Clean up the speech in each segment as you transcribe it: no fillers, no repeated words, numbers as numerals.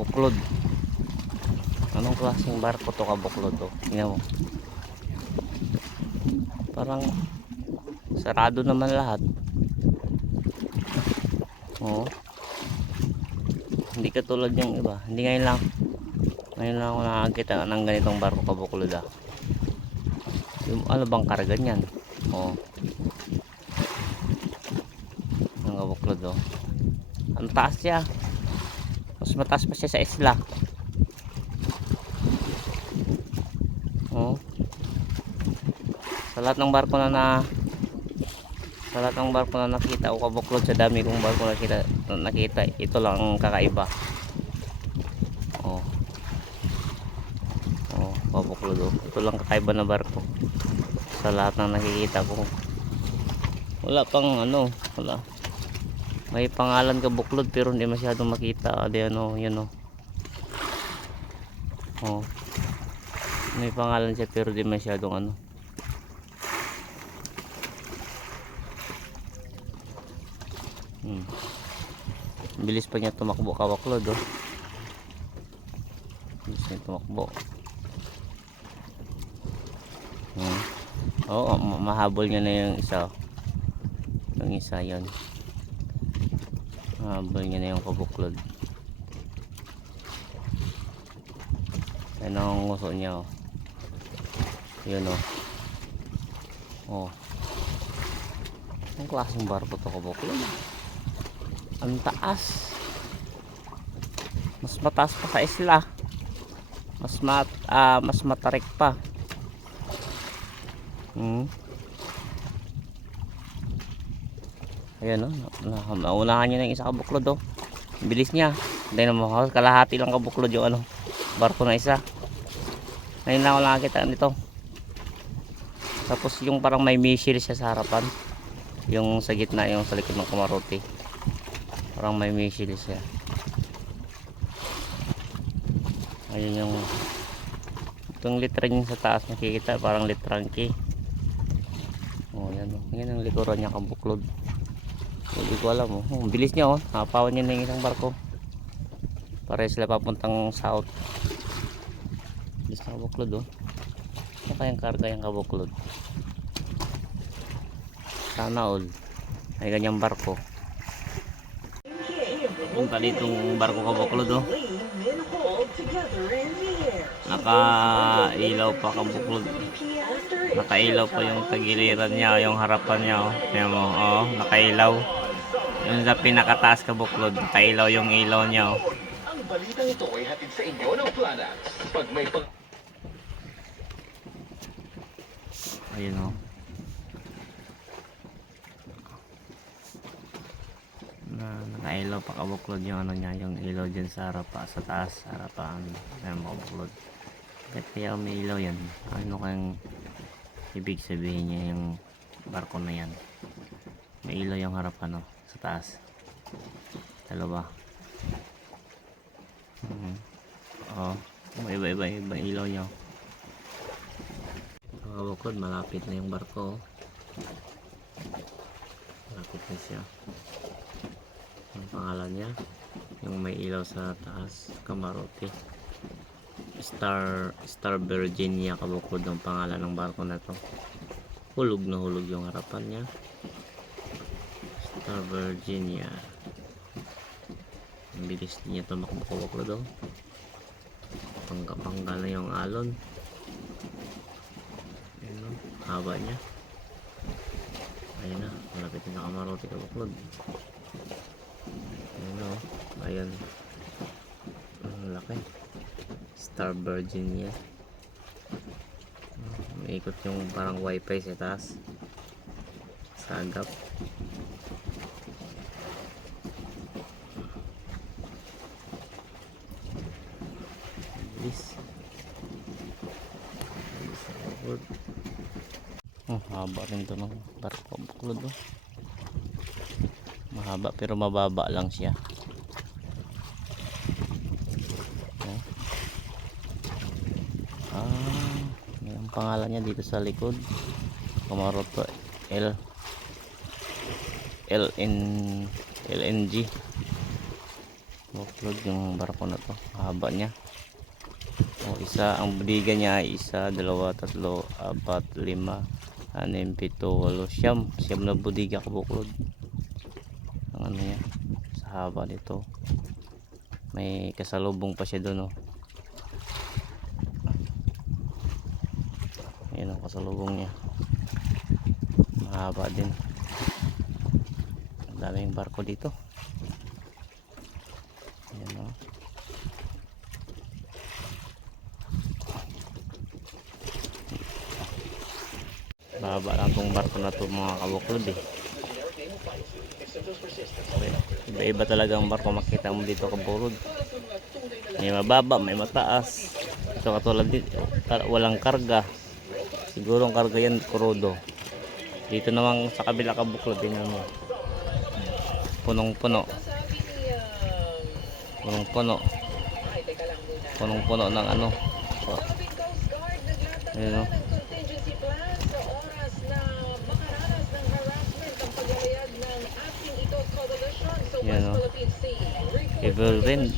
kabuklod. Anong klaseng barko to kabuklod to? Tingnan mo. Parang sarado naman lahat. Oh. Hindi katulad yung iba. Hindi ngayon lang. Ngayon lang ako nakakita ng ganitong barko kabuklod ah. Yung ano bang karga niyan? Oh. Ang kabuklod oh. Ang taas siya. Mas mataas pa siya sa isla. Oh. Sa lahat ng barko na nakita ko kabuklod, sa dami kong barko nakita, ito lang ang kakaiba. Oh. Oh, kabuklod oh. Ito lang kakaiba na barko sa lahat ng nakikita ko. Wala pang ano, wala. May pangalan kabuklod pero hindi masyadong makita. Adi ano, yun oh. Oh. May pangalan siya pero hindi masyadong ano. Bilis pa niya tumakbo kabuklod oh. Bilis niya tumakbo. Oo, mahabol niya na yung isa. Yung isa yun. Mahabol niya na yung kabuklod. Yan ang nguso niya oh. Yun oh. Oh. Ang klaseng barko to kabuklod. Ang taas. Mas mataas pa sa isla. Mas matarik pa. Ayan oh, naunahan niya ng isa kabuklod oh. Bilis niya. Hindi naman kalahati lang kabuklod yung ano, barko na isa. Ngayon lang ako nakakita nito. Tapos yung parang may missile siya sa harapan. Yung sa gitna, yung sa likod ng kamarote. Parang may missile siya. Ayun yung itong litra niya sa taas nakikita, parang litrang K. Oh, yan oh. Yan ang likuran niya kabuklod. Hindi ko alam oh. Oh, bilis niya oh. Napawan niya ng isang barko. Para sila papuntang south. Bilis na kabuklod oh. Ano kayang karga yung kabuklod? Sana all may ganyang barko. Punta ditong barko kabuklod oh. Nakailaw pa kabuklod. Nakailaw pa yung tagiliran niya, yung harapan niya oh. Ayan mo, oh, nakailaw. Yung sa pinakataas kabuklod, nakailaw yung ilaw niya oh. Ang balitang ito ay hatid sa inyo ng Planax. Pag may ayun oh. Nakailaw pa kabuklod yung ano niya, yung ilaw dyan sa harapan, sa taas, harapan. Ayan mo kabuklod. Kaya may ilaw yan. Ano kayang ibig sabihin niya yung barko na yan? May ilaw yung harapan oh, sa taas. Dalawa. Oh, may iba ilaw niya. Kabuklod, malapit na yung barko. Malapit na siya. Ang pangalan niya, yung may ilaw sa taas, kamarote. Star Virginia kabuklod ang pangalan ng barko na to. Hulog na hulog yung harapan niya. Star Virginia. Ang bilis niya tumakbo kabuklod oh. Pangga na yung alon. Ayun oh, haba niya. Ayun na, malapit na kamarote kabuklod. Ayun oh, ayun. Ang laki. Star Virginia. May ikot yung parang wifi sa taas. Sagap. Bilis. Haba rin ito ng barko kabuklod oh. Mahaba pero mababa lang siya. May ang pangalan niya dito sa likod. Kamarote LNG. Buklod yung barko na to. Haba niya. O isa, ang budiga niya ay isa, dalawa, tatlo, apat, lima, anim, pito, walo, siyam. Siyam na budiga kabuklod. Ang ano niya, sa haba nito. May kasalubong pa siya doon, oh. Ayan ang kasalubong niya. Mahaba din. Ang daming barko dito. Ayan, oh. Mahaba lang tong barko na to mga kabuklod, eh. Iba-iba talaga ang barko makita mo dito kabuklod. May mababa, may mataas. Ito katulad dito, walang karga. Siguro ang karga yan krudo. Dito naman sa kabila kabuklod, tingnan mo. Punong-puno. Punong-puno. Punong-puno ng ano. So, ayun, oh. Yan, oh. Evergreen.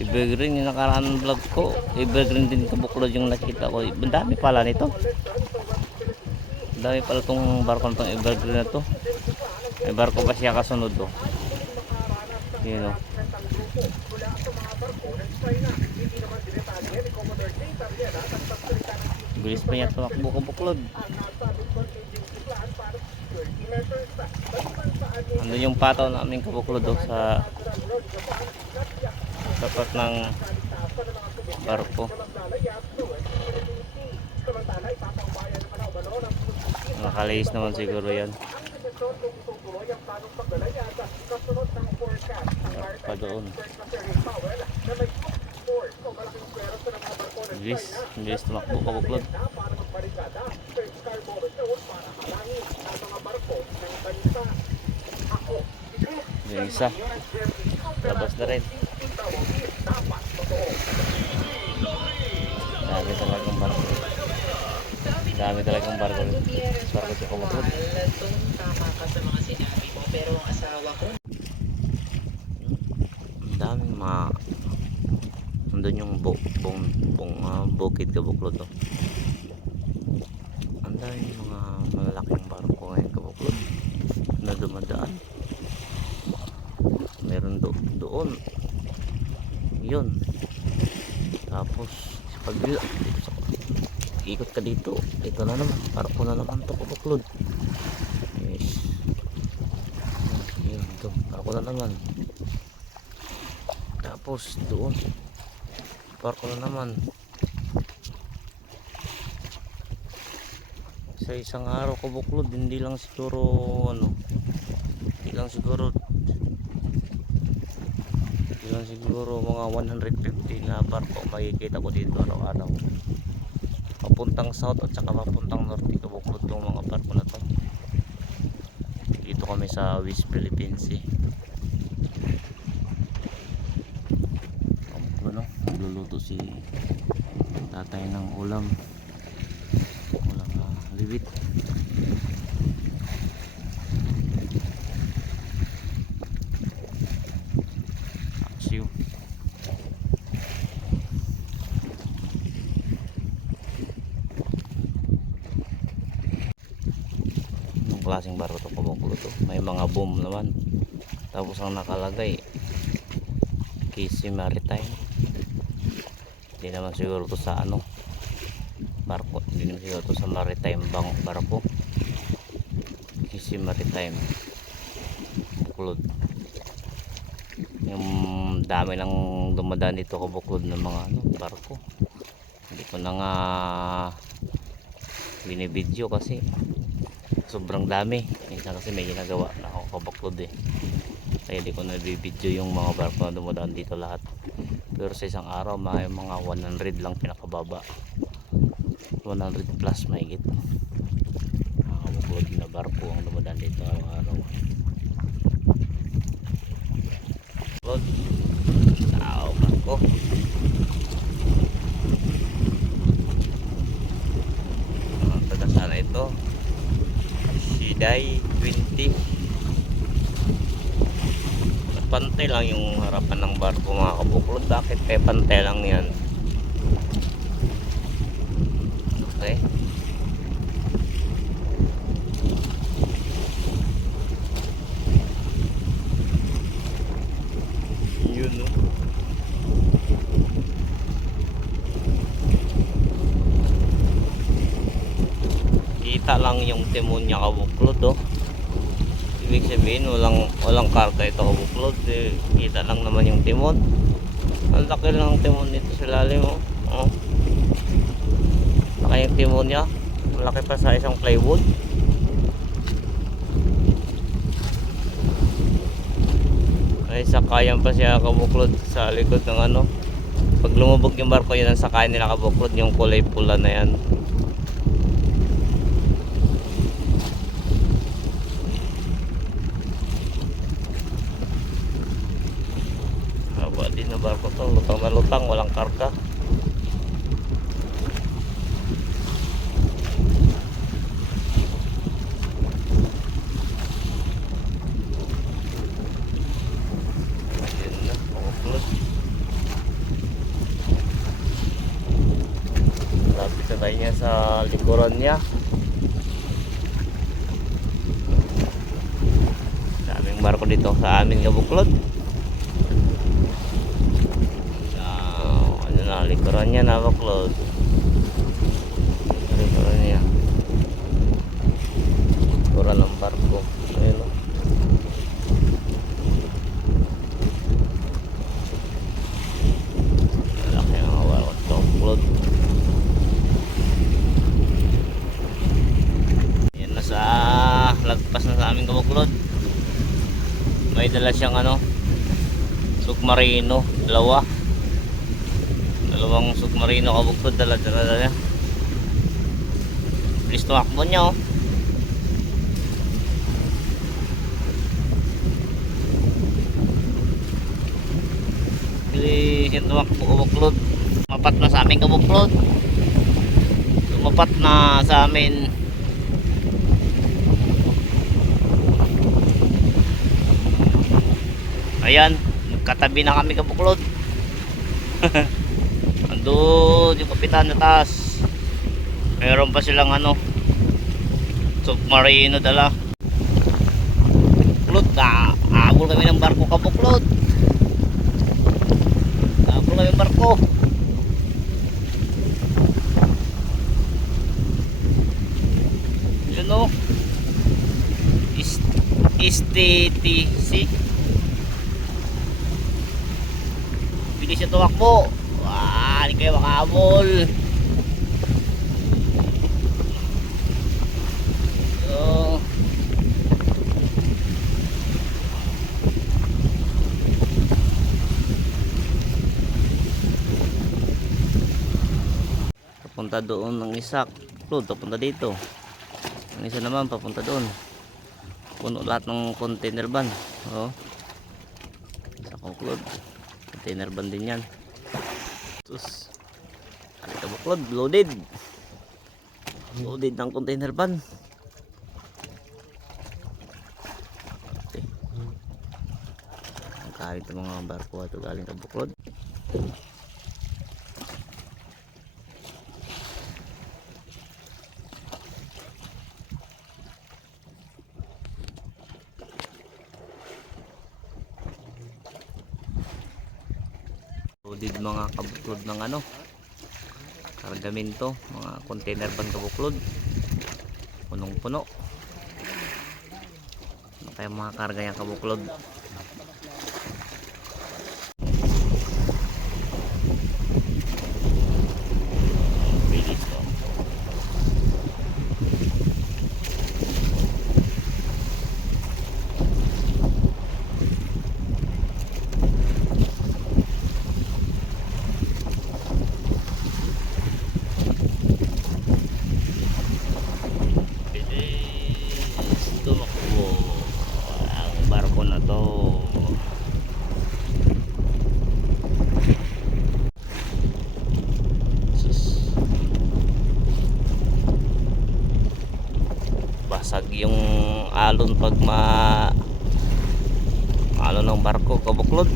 Evergreen yung nakaraan vlog ko. Evergreen din kabuklod yung nakita ko. Ang dami pala nito. Ang dami pala itong barko na itong evergreen na to. May barko pa siya kasunod, oh. Yan, oh. Bilis pa niya tumakbo kabuklod. Ano yung pataw namin kabuklod, oh, sa tapat ng barko. Nakalayis naman siguro yan. Pa doon. Bilis tumakbo kabuklod. Yung isa labas na rin. Dami talagang barko. Dami talagang barko. Barko sa kabuklod. Tama ka sa mga sinabi mo, pero ang asawa ko Ang daming mga nandun yung bukid kabuklod, oh. Ang daming mga malalaking barko ngayon kabuklod na dumadaan. Meron doon yun. Tapos pag ikot ka dito, ito na naman, barko na naman to kabuklod. Yes. Yun, ito, barko na naman. Tapos doon, barko na naman. Sa isang araw kabuklod, hindi lang siguro mga 150 na barko makikita ko dito araw-araw. Papuntang south at saka papuntang north kabuklod tong mga barko na to. Dito kami sa West Philippines, eh. Ano, nagluluto si tatay ng ulam libit. Aksiw. Anong klaseng barko to kabuklod to? May mga boom naman. Tapos ang nakalagay KC Maritime. Hindi naman siguro to sa ano barko, hindi naman siguro to sa maritime barko. KC Maritime Buklod. Yung dami lang dumadaan dito kabuklod ng mga ano, barko. Hindi ko na nga binibidyo kasi sobrang dami. Minsan kasi may ginagawa na ako kabuklod, eh. Kaya hindi ko na bibidyo yung mga barko na dumadaan dito lahat. Pero sa isang araw may mga 100 lang pinakababa, 100 plus mahigit mga kabuklod na barko ang dumadaan dito araw-araw. Kabuklod, tao barko. Ang taga sana ito, Siday 20. Pantay lang yung harapan ng barko mga kabuklod. Bakit kaya pantay lang yan? Okay. Yun, no? Kita lang yung timon niya kabuklod, oh. Ibig sabihin walang karga ito kabuklod, eh, kita lang naman yung timon. Ang laki lang ng timon nito sa lalim, oh. Oh. Laki yung timon niya, malaki pa sa isang plywood. Ay sakayan pa siya kabuklod sa likod ng ano. Pag lumubog yung barko, yun ang sakayan nila kabuklod, yung kulay pula na yan. Haba din na barko to, lutang na lutang, walang karga. Ayun na, kabuklod. Lapit na tayo niya sa likuran niya. Daming barko dito sa amin kabuklod. Ano na, likuran niya na kabuklod. Likuran niya. Likuran ng barko. Ayun o. Malaki ang barko ito kabuklod. Yan na sa lagpas na sa aming kabuklod. May dala siyang ano, submarino, dalawang submarino kabuklod, dala niya. Bilis tumakbo niya, oh. Bilis yung tumakbo kabuklod. Tumapat na sa aming kabuklod. Tumapat na sa amin. Ayan, magkatabi na kami kabuklod. Andun yung kapitan na taas. Meron pa silang ano, submarino dala. Kabuklod, habol kami ng barko kabuklod. Habol kami ng barko. Yun o, STTC. Bilis siya tumakbo. Wah, hindi kayo makahabol. So, papunta doon ng isa. Papunta dito. Ang isa naman papunta doon. Puno lahat ng container van. Oh. Sa conclude. Container van din yan. Terus ano kabuklod, loaded ng container van. Okay. Ang kahit ng mga barko ito galing kabuklod. Loaded mga kabuklod ng ano, kargamento, mga container van kabuklod, punong puno. Ano kaya mga karga yung kabuklod? Bilis to. Basag yung alon pag alon ng barko, kabuklod.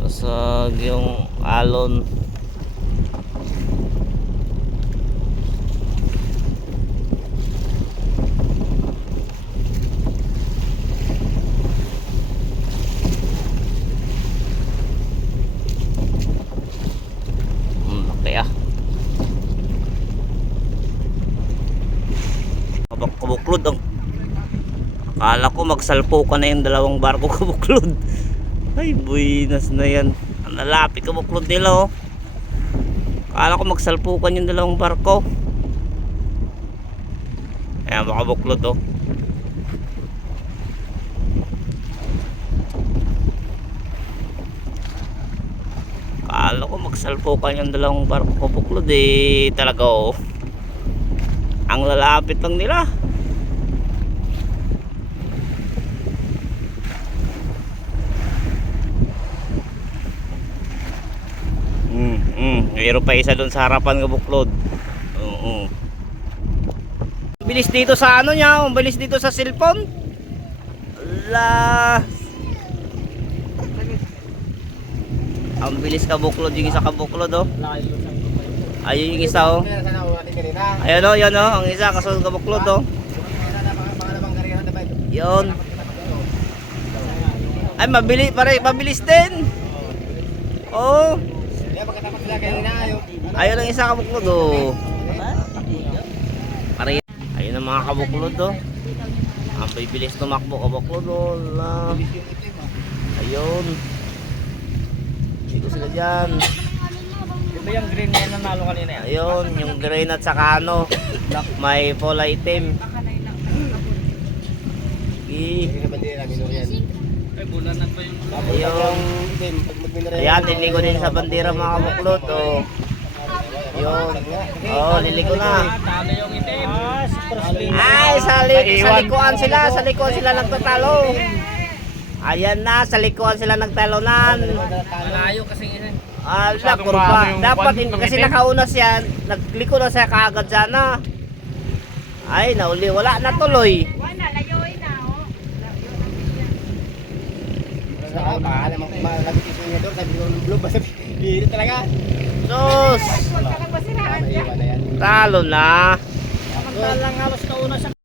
Basag yung alon. Laki ah. Kabuklod ang akala ko magsalpo ka na yung dalawang barko kabuklod. Ay buinas na yan. Ang lalapit kabuklod nila oh. Akala ko magsalpukan yung dalawang barko. Ayan mga kabuklod oh. Akala ko magsalpukan yung dalawang barko kabuklod eh. Talaga oh. Ang lalapit lang nila. Mayroon pa isa doon sa harapan ng buklod. Oo. Bilis dito sa ano niya, ang bilis dito sa cellphone. Ala. Ang bilis ka buklod yung isa ka buklod oh. Ayun yung isa oh. Ayun oh, yun oh, ang isa kasunod ka buklod oh. Yun. Ay mabilis, pare, mabilis din. Oh. Ayun ang isa kabuklod oh. Ayun ang mga kabuklod oh. Ang bibilis tumakbo kabuklod oh. Ayun. Dito sila dyan. Ito yung green na nanalo kanina yan. Ayun, yung green at saka ano, may full item. Ay, bulanan pa yung... Ayun. Ayan, liligo din sa bandera mga kabuklod oh. Yun. Oh, liligo na. Talo yung itim. Ay, sa likuan sila, sa likuan sila nagtatalo. Ayan na, sa likuan sila nagtalonan. Malayo kasi yun. Ala, kurba. Dapat kasi nakauna siya, nagliko na siya kaagad sana. Ay, nauli, wala na tuloy. Wala, layoy na, oh. Sus, Huwag ka lang masiraan dyan. talo na. Samantalang halos kauna sa